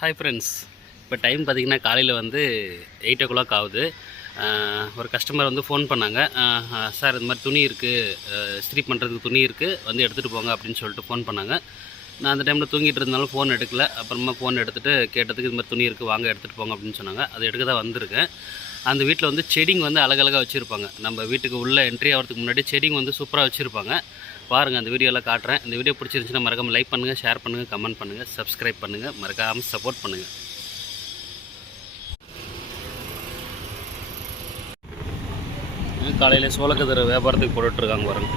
Hi friends இப்போ time பார்த்தீங்கன்னா காலையில் வந்து எயிட் ஓ கிளாக் ஆகுது ஒரு கஸ்டமர் வந்து ஃபோன் பண்ணாங்க. சார் இந்த மாதிரி துணி இருக்குது ஸ்திரி பண்ணுறதுக்கு துணி இருக்குது வந்து எடுத்துகிட்டு போங்க அப்படின்னு சொல்லிட்டு ஃபோன் பண்ணாங்க. நான் அந்த டைமில் தூங்கிட்டு இருந்தாலும் ஃபோன் எடுக்கல. அப்புறமா ஃபோன் எடுத்துகிட்டு கேட்டதுக்கு இது மாதிரி துணி இருக்குது வாங்க எடுத்துகிட்டு போங்க அப்படின்னு சொன்னாங்க. அது எடுக்க தான் வந்திருக்கேன் அந்த வீட்டில் வந்து செடிங்க வந்து அழகழகாக வச்சுருப்பாங்க. நம்ம வீட்டுக்கு உள்ளே என்ட்ரி ஆகிறதுக்கு முன்னாடி செடிங்க வந்து சூப்பராக வச்சுருப்பாங்க. பாருங்கள் அந்த வீடியோலாம் காட்டுறேன். இந்த வீடியோ பிடிச்சிருந்துச்சுன்னா மறக்காமல் லைக் பண்ணுங்கள் ஷேர் பண்ணுங்கள் கமெண்ட் பண்ணுங்கள் சப்ஸ்கிரைப் பண்ணுங்கள் மறக்காமல் சப்போர்ட் பண்ணுங்கள் காலையில் சோளக்கதிரை வியாபாரத்துக்கு போட்டுட்ருக்காங்க பாருங்க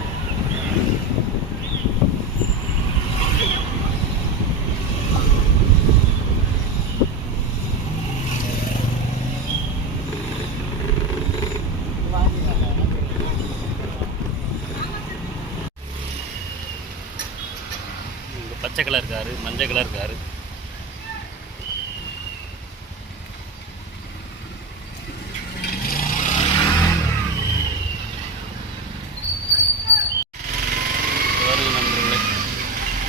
இங்க பச்சை கலர் காரு மஞ்சள் கலர் காரு.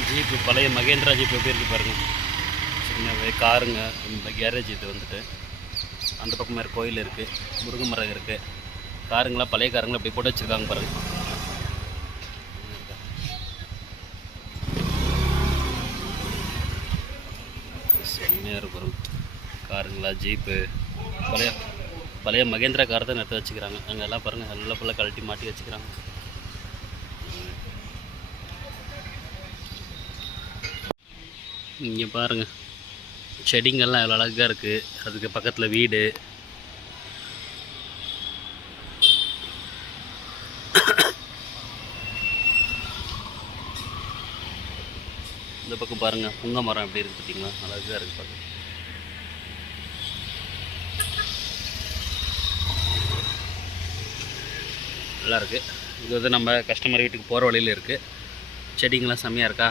ஜீப்பு பழைய மகேந்திரா ஜீப் எப்படி இருக்கு பாருங்க. சின்ன காருங்க இந்த கேரேஜ் இது வந்துட்டு. அந்த பக்கம் வேறு கோயில் இருக்குது முருங்கை மரம் இருக்குது காருங்களாம் பழைய காருங்களாம் அப்படி போட்டு வச்சுருக்காங்க பாருங்கள் செம்மையாக இருக்கும் காருங்களா ஜீப்பு பழைய பழைய மகேந்திரா கார் தான் நிறுத்த வச்சுக்கிறாங்க. அங்கே எல்லாம் பாருங்கள் நல்ல புள்ள கழட்டி மாட்டி வச்சுக்கிறாங்க. இங்கே பாருங்க செடிங்கள்லாம் எவ்வளோ அழகாக இருக்குது அதுக்கு பக்கத்தில் வீடு. இந்த பக்கம் பாருங்கள் புங்க மரம் எப்படி இருக்குது பார்த்தீங்களா அழகாக இருக்குது பார்க்க நல்லாயிருக்கு. இது வந்து நம்ம கஸ்டமர் வீட்டுக்கு போகிற வழியில் இருக்குது செடிங்கெல்லாம் செம்மையாக இருக்கா?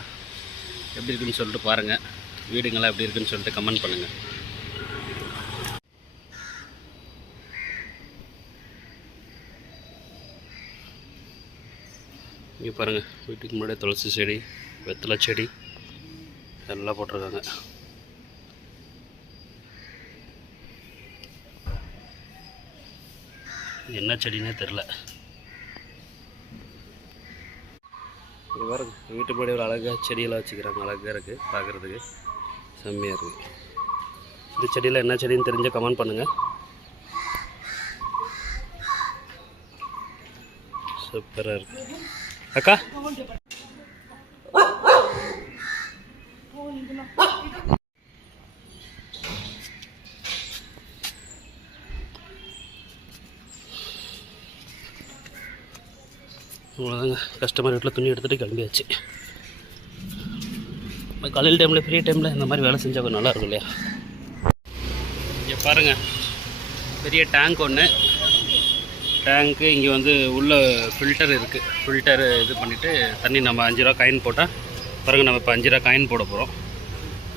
எப்படி இருக்குன்னு சொல்லிட்டு பாருங்கள் வீடுங்கள்லாம் எப்படி இருக்குன்னு சொல்லிட்டு கமெண்ட் பண்ணுங்கள் இங்கே பாருங்கள் வீட்டுக்கு முன்னாடி துளசி செடி வெத்தலை செடி எல்லாம் போட்டிருக்காங்க. என்ன செடினே தெரில இது பாருங்க. வீட்டு முன்னாடி ஒரு அழகாக செடியெல்லாம் வச்சுக்கிறாங்க. அழகாக இருக்குது பார்க்குறதுக்கு. செம்மையாக இருக்குது இந்த செடியில் என்ன செடின்னு தெரிஞ்ச கமெண்ட் பண்ணுங்கள் சூப்பராக இருக்கு. அக்கா. இவ்வளோதாங்க. கஸ்டமர் வீட்டில் துணி எடுத்துகிட்டு கிளம்பியாச்சு. இப்போ காலையில் டைமில் ஃப்ரீ டைமில் இந்த மாதிரி வேலை செஞ்சால் கொஞ்சம் நல்லாயிருக்கும் இல்லையா? இங்கே பாருங்கள் பெரிய டேங்க் ஒன்று டேங்க்கு இங்கே வந்து உள்ள ஃபில்டர் இருக்குது ஃபில்டர் இது பண்ணிவிட்டு தண்ணி நம்ம அஞ்சு ரூபா காயின் போட்டால் பாருங்கள் நம்ம இப்போ அஞ்சு ரூபா காயின் போட போகிறோம்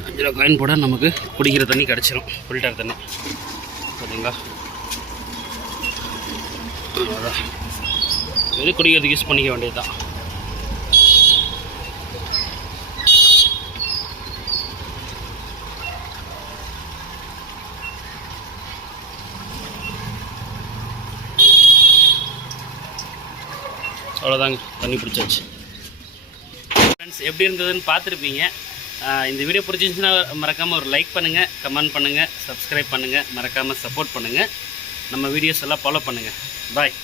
அஞ்சு ரூபா காயின் போட நமக்கு குடிக்கிற தண்ணி கிடச்சிரும். ஃபில்டர் தண்ணி. சரிங்களா? அவ்வளோதான் இது குடிக்கிறதுக்கு யூஸ் பண்ணிக்க வேண்டியது தான். அவ்வளோதாங்க தண்ணி பிடிச்சாச்சு. ஃப்ரெண்ட்ஸ் எப்படி இருந்ததுன்னு பார்த்துருப்பீங்க. இந்த வீடியோ பிடிச்சிருந்துச்சுன்னா மறக்காமல் ஒரு லைக் பண்ணுங்கள் கமெண்ட் பண்ணுங்கள் சப்ஸ்கிரைப் பண்ணுங்கள் மறக்காமல் சப்போர்ட் பண்ணுங்கள் நம்ம வீடியோஸ் எல்லாம் ஃபாலோ பண்ணுங்கள் பாய்